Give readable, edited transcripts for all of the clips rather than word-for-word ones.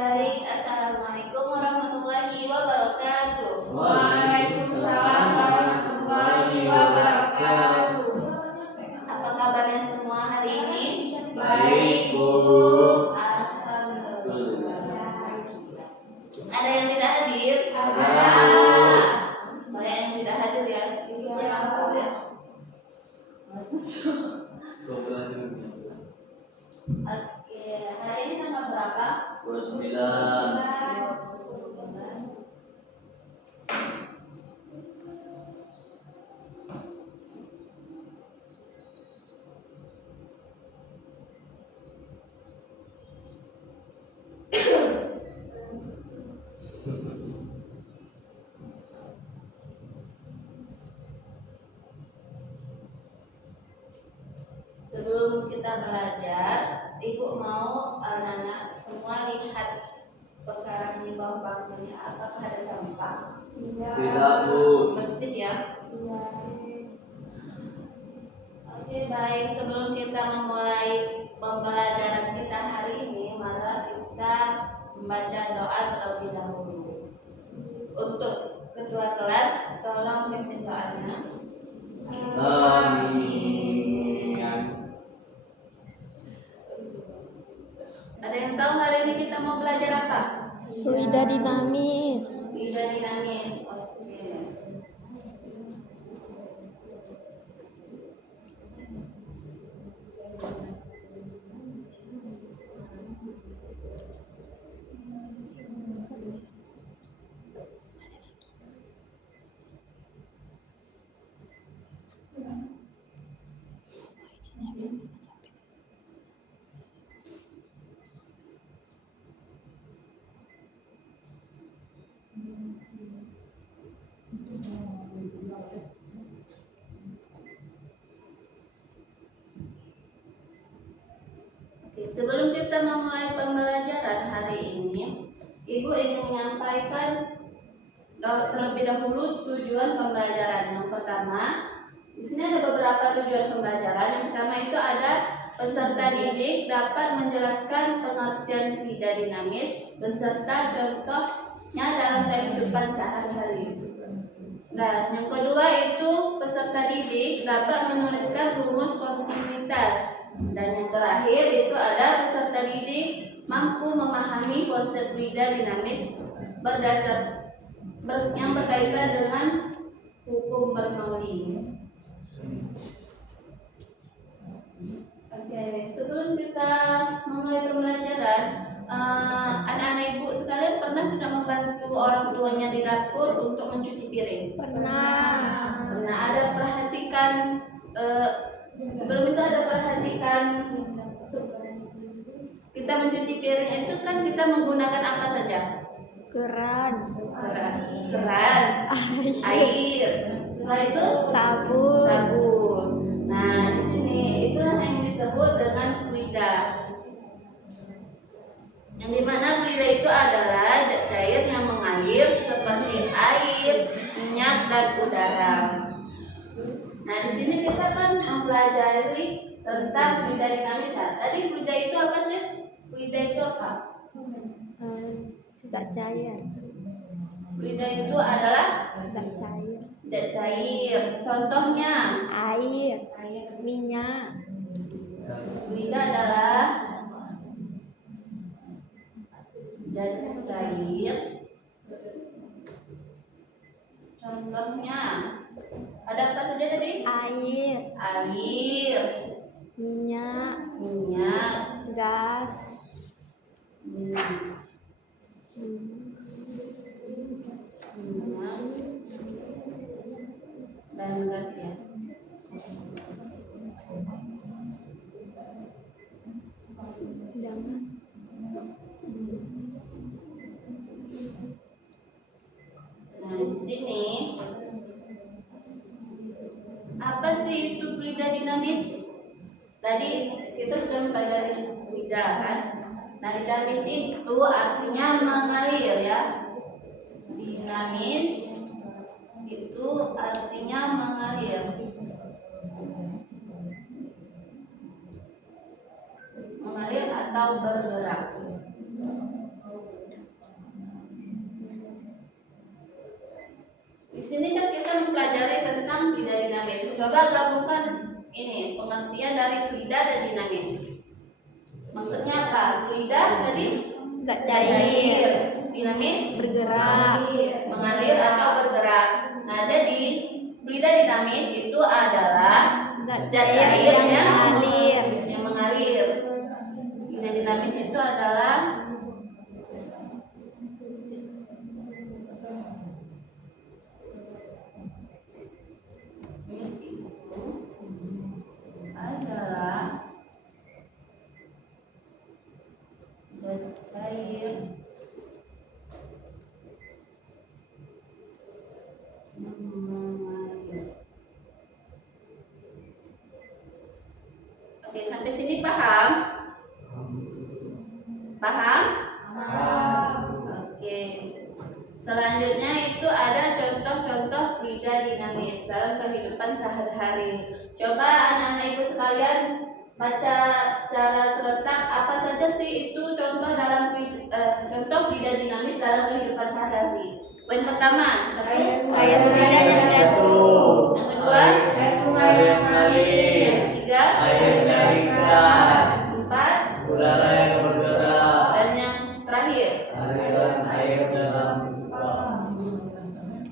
baik. Assalamualaikum warahmatullahi wabarakatuh. Waalaikumsalam warahmatullahi wabarakatuh. Apa kabarnya semua hari ini? Baik, Bu. Alhamdulillah. Ada yang tidak hadir? Ada. Banyak yang tidak hadir ya? Iya. Oke, hari ini tanggal berapa? 29. Sebelum kita belajar, Ibu mau anak-anak semua lihat perkara di bawah bangkunya. Apakah ada sampah? Tidak, Bu. Bersih ya? Oke, baik. Sebelum kita memulai pembelajaran kita hari ini, mari kita membaca doa terlebih dahulu. Untuk ketua kelas, tolong pimpin doanya. Amin. Ada yang tahu hari ini kita mau belajar apa? Fluida dinamis. Fluida dinamis. Oke. Sebelum kita memulai pembelajaran hari ini, Ibu ingin menyampaikan terlebih dahulu tujuan pembelajaran. Yang pertama, di sini ada beberapa tujuan pembelajaran. Yang pertama itu ada peserta didik dapat menjelaskan pengertian fluida dinamis beserta contohnya dalam kehidupan sehari-hari. Nah, yang kedua itu peserta didik dapat menuliskan rumus kontinuitas. Dan yang terakhir itu ada peserta didik mampu memahami konsep fluida dinamis yang berkaitan dengan hukum Bernoulli. Oke, sebelum kita memulai pembelajaran, anak-anak ibu sekalian pernah tidak membantu orang tuanya di dapur untuk mencuci piring? Pernah. Pernah. Ada perhatikan sebelum itu ada perhatikan kita mencuci piring itu kan kita menggunakan apa saja? Keran. Keran, air. Setelah itu sabun. Nah, di sini itulah yang disebut dengan fluida. Yang dimana fluida itu adalah zat cair yang mengalir seperti air, minyak, dan udara. Nah, di sini kita kan mempelajari tentang fluida dinamis. Tadi fluida itu apa sih? Fluida itu apa? Zat cair. Fluida itu adalah Zat cair. zat cair. Contohnya Air. Minyak. fluida adalah zat cair. Contohnya ada apa saja tadi? Air. Minyak. Gas. Minyak dan gas ya. Nah, di sini apa sih itu fluida dinamis? Tadi kita sudah mempelajari fluida kan? Nah, dinamis itu artinya mengalir ya. Dinamis itu artinya mengalir. Mengalir atau bergerak. sini kan kita mempelajari tentang fluida dinamis. Coba gabungkan ini pengertian dari fluida dan dinamis. Maksudnya apa? Fluida tadi Zat cair. dinamis Bergerak. mengalir atau bergerak. Nah, jadi fluida dinamis itu adalah Zat cair yang mengalir. yang mengalir. Fluida dinamis itu adalah zat cair yang mengalir. Oke, sampai sini paham? Paham? Oke. Selanjutnya itu ada contoh-contoh fluida dinamis dalam kehidupan sehari-hari. Coba anak-anak ibu sekalian baca secara serentak apa saja sih itu contoh dalam contoh fluida dinamis dalam kehidupan sehari-hari. Poin pertama, Air hujan yang jatuh. yang kedua, Air sungai yang mengalir. yang ketiga, Air dari keran. empat, Udara yang bergerak. dan yang terakhir. Aliran air dalam pipa.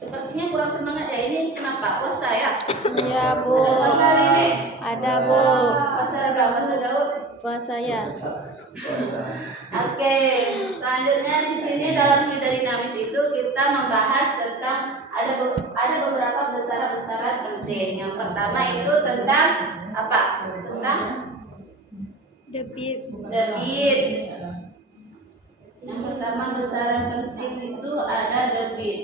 Sepertinya kurang semangat ya, ini kenapa? Puasa ya? Iya, Bu. Ada puasa hari ini? Ada, Bu. Puasa apa? Puasa Daud? Puasa ya. Oke, selanjutnya di sini dalam fluida dinamis itu kita membahas tentang ada beberapa besaran-besaran penting. Yang pertama itu tentang apa? Tentang Debit. debit. Yang pertama besaran penting itu ada debit.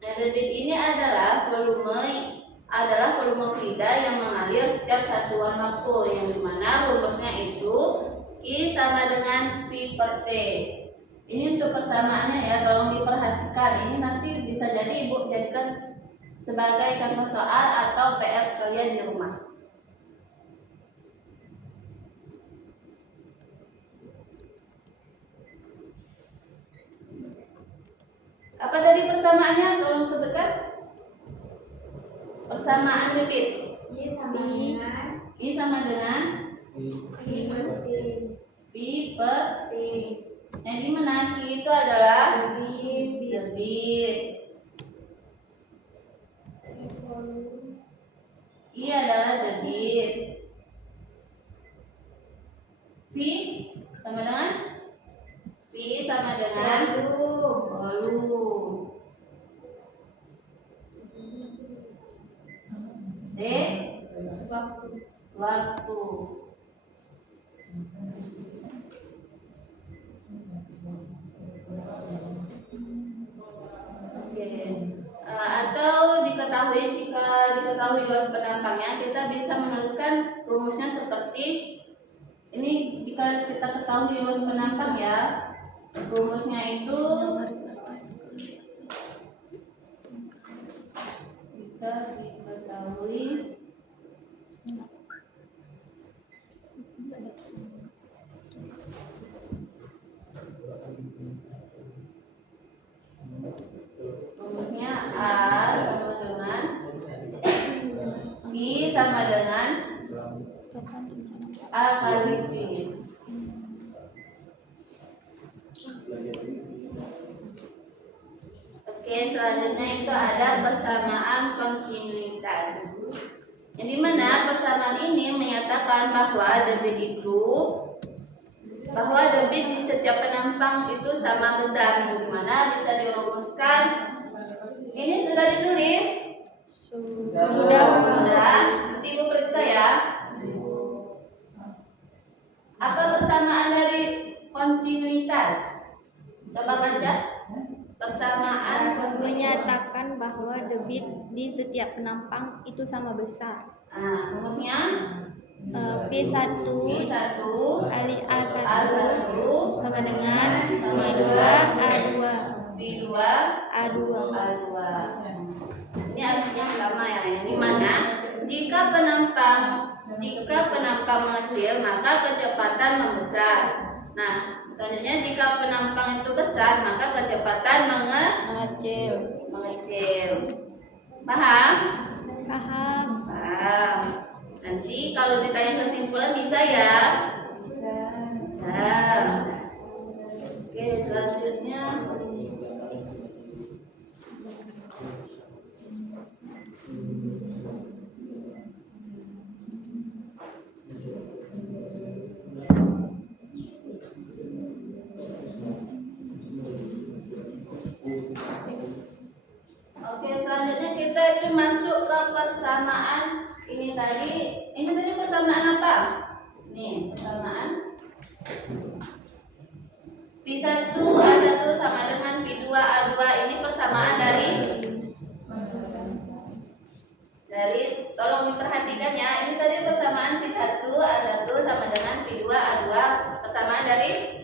Nah, debit ini adalah volume fluida yang mengalir setiap satuan waktu, yang dimana rumusnya itu I sama dengan V per T. Ini untuk persamaannya ya, tolong diperhatikan. Ini nanti bisa jadi ibu jadikan sebagai contoh soal atau PR kalian di rumah. Apa tadi persamaannya? Tolong sebutkan. Persamaan debit. I sama dengan V per T. Yang dimana Q itu adalah debit. I adalah debit. V sama dengan volume. D waktu. Oke. Atau jika diketahui luas penampangnya, kita bisa menuliskan rumusnya seperti ini. Jika kita ketahui luas penampang ya, rumusnya itu jika diketahui rumusnya A sama dengan I sama dengan A kali T. Oke, selanjutnya itu ada persamaan kontinuitas. Yang dimana persamaan ini menyatakan bahwa debit di setiap penampang itu sama besar. Yang dimana bisa dirumuskan. Ini sudah ditulis? Sudah. Nanti ibu periksa ya. Apa persamaan dari kontinuitas? Coba baca. Persamaan persamaan menyatakan bahwa debit di setiap penampang itu sama besar. Nah, rumusnya P1 P1 kali A1 A1 sama dengan P2 A2 P2 A2. A2. Ini artinya sama ya, yang dimana jika penampang mengecil maka kecepatan membesar. Nah, selanjutnya jika penampang itu besar maka kecepatan Mengecil. mengecil. Paham? Paham. Paham. Nanti kalau ditanya kesimpulan bisa ya? Bisa. Bisa. Oke, selanjutnya selanjutnya kita itu masuk ke persamaan. Ini tadi persamaan apa? Nih, persamaan P1 A1 sama dengan P2 A2. Ini persamaan dari tolong diperhatikan ya. Ini tadi persamaan P1 A1 sama dengan P2 A2. Persamaan dari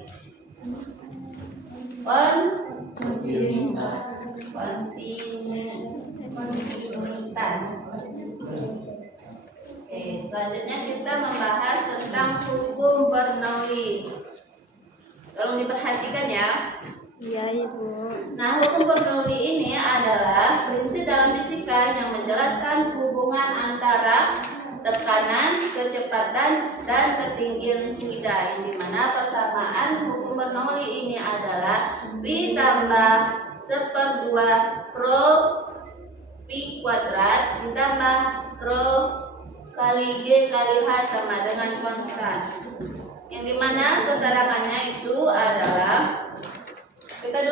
kontinuitas. Oke, selanjutnya kita membahas tentang hukum Bernoulli. Tolong diperhatikan ya. Iya, Ibu. Nah, hukum Bernoulli ini adalah prinsip dalam fisika yang menjelaskan hubungan antara tekanan, kecepatan, dan ketinggian fluida. Yang dimana persamaan hukum Bernoulli ini adalah V tambah 1/2 rho P kuadrat ditambah rho kali G kali H sama dengan konstan. Yang dimana keterangannya itu adalah, kita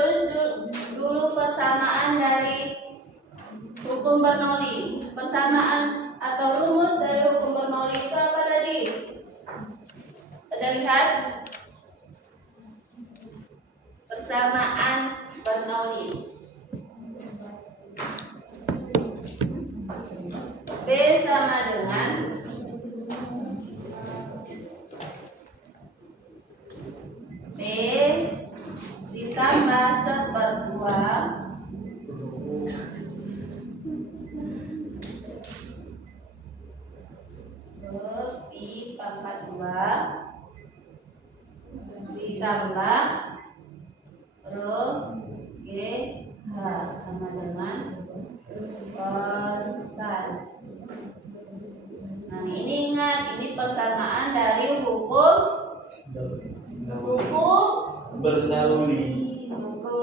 dulu persamaan dari hukum Bernoulli. Persamaan atau rumus dari hukum Bernoulli itu apa tadi? Kita lihat persamaan Bernoulli. B sama dengan B ditambah 1/2 Pi pangkat 2 ditambah rho G H sama dengan konstan. Nah, ini ingat, ini persamaan dari hukum Bernoulli. Hukum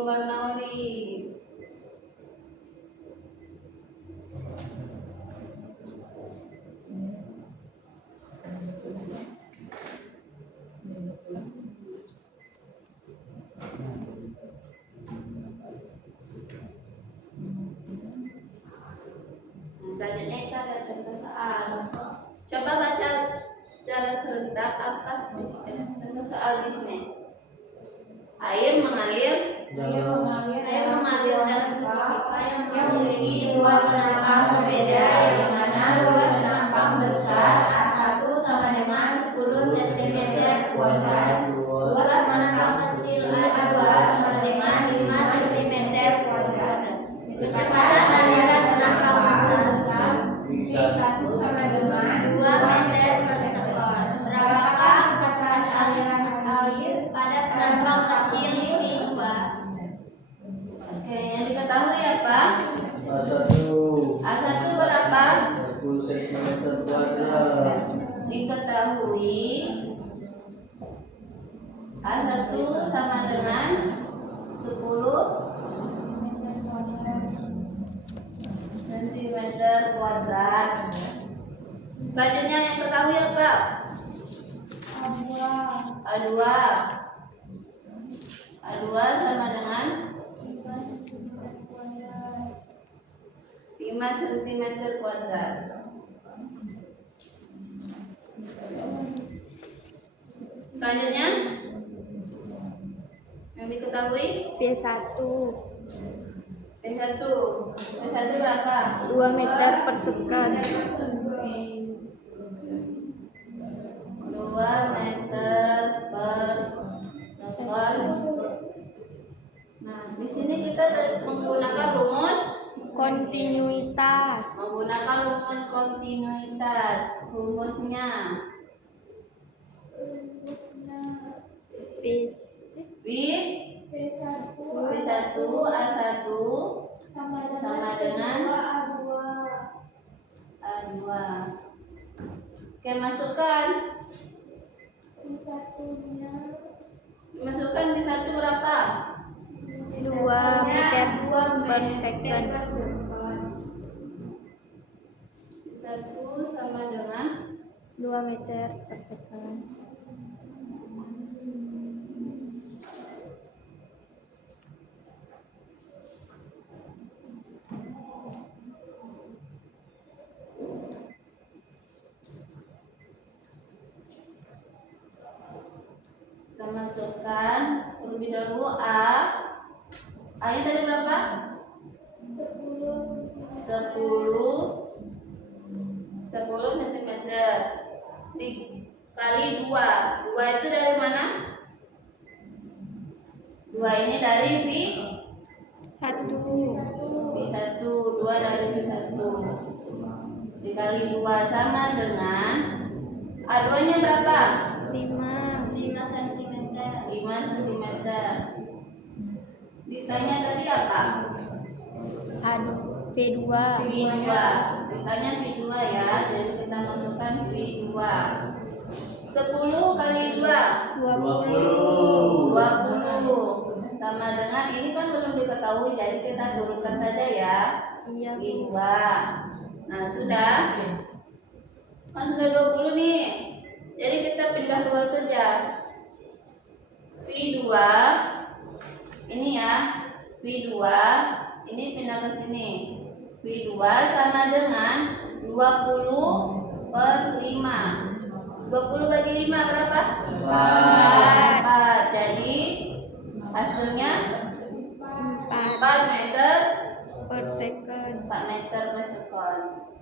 Bernoulli. Selanjutnya itu ada contoh soal. Coba baca secara serentak apa sih contoh soal di sini. Air mengalir dalam sebuah pipa yang memiliki dua penampang berbeda, yang mana luas penampang besar A1 sama dengan 10 cm kuadrat, luas penampang kecil A2 sama dengan 5 cm kuadrat. Kecepatan aliran penampang besar V1 sama dengan 2 meter per sekon. Berapakah kecepatan aliran air pada penampang kecil V2? Oke, yang diketahui apa? A1 berapa? 10 cm kuadrat. Diketahui A1 sama dengan 10 cm kuadrat. Selanjutnya yang ketahui apa? A2 sama dengan 5 cm kuadrat. Selanjutnya yang diketahui V1 P1 berapa? 2 meter per second. 2 meter per second. Nah, di sini kita menggunakan rumus Kontinuitas. Rumusnya P V1 A1 sama dengan A2. Oke, masukkan V1 berapa? 2 meter per second. V1 sama dengan 2 meter per second. kita masukkan terlebih dahulu A-nya tadi berapa? 10 cm dikali 2 itu dari mana? 2 ini dari V1 2 dari V1 dikali 2 sama dengan A2 nya berapa? 5 cm. Ditanya tadi apa? V2. Ditanya V2 ya, jadi kita masukkan V2. 10 kali 2 20. sama dengan ini kan belum diketahui, jadi kita turunkan saja ya. Iya, V2. Nah, sudah. Kan sudah 20 nih. Jadi kita pindah luas saja. V2 ini ya. V2 ini pindah ke sini. V2 sama dengan 20 per 5. 20 bagi 5 berapa? 4. Jadi hasilnya 4 meter per second. 4 meter per second.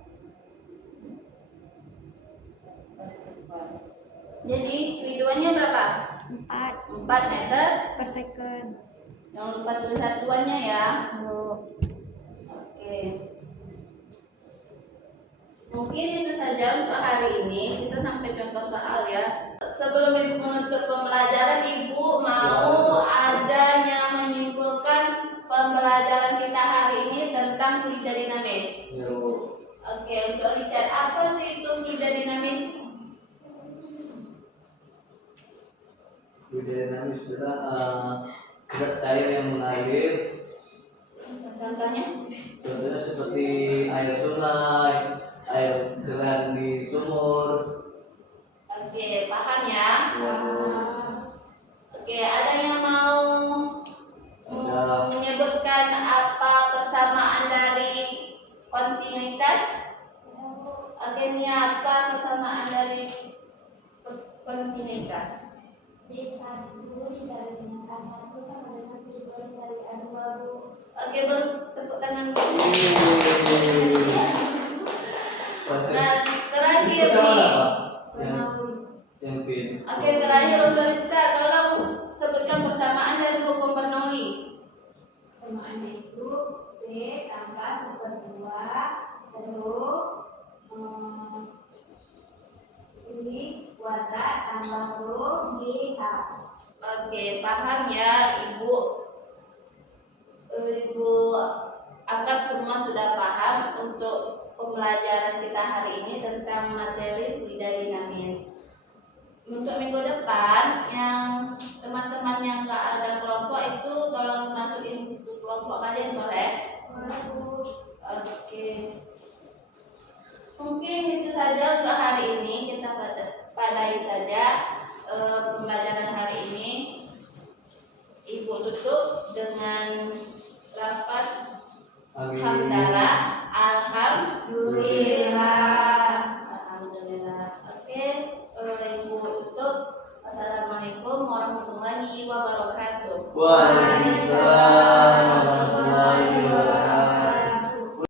Jadi V2-nya berapa? 4 meter per second. Jangan lupa tulis satuannya ya. Oke. Mungkin itu saja untuk hari ini. Kita sampai contoh soal ya. Sebelum Ibu menutup pembelajaran, Ibu mau adanya menyimpulkan pembelajaran kita hari ini tentang fluida dinamis. Oke, untuk Richard, apa sih itu fluida dinamis? Fluida dinamis adalah zat cair yang mengalir. Contohnya? Contohnya seperti air sungai, air keran di sumur. Oke, paham ya? Oke, ada yang mau menyebutkan apa persamaan dari kontinuitas? Oke, ini apa persamaan dari kontinuitas? B1 dikali dengan A1 sama dengan B2 dikali A2. Oke, bertepuk tangan. Nah, terakhir nih. Yang P. Oke, terakhir untuk Rizka, tolong sebutkan persamaan dari hukum Bernoulli. Persamaannya itu B tambah super 2 terus I kuadrat tambah rho GH. Oke, paham ya Ibu? Ibu anggap semua sudah paham untuk pembelajaran kita hari ini tentang materi fluida dinamis. Untuk minggu depan, yang teman-teman yang nggak ada kelompok itu tolong masukin kelompok kalian, boleh? Oke. Mungkin itu saja untuk hari ini. Kita padai saja pembelajaran hari ini. Ibu tutup dengan lafaz hamdalah, alhamdulillah. Oke, Ibu tutup. Assalamualaikum warahmatullahi wabarakatuh. Waalaikumsalam warahmatullahi wa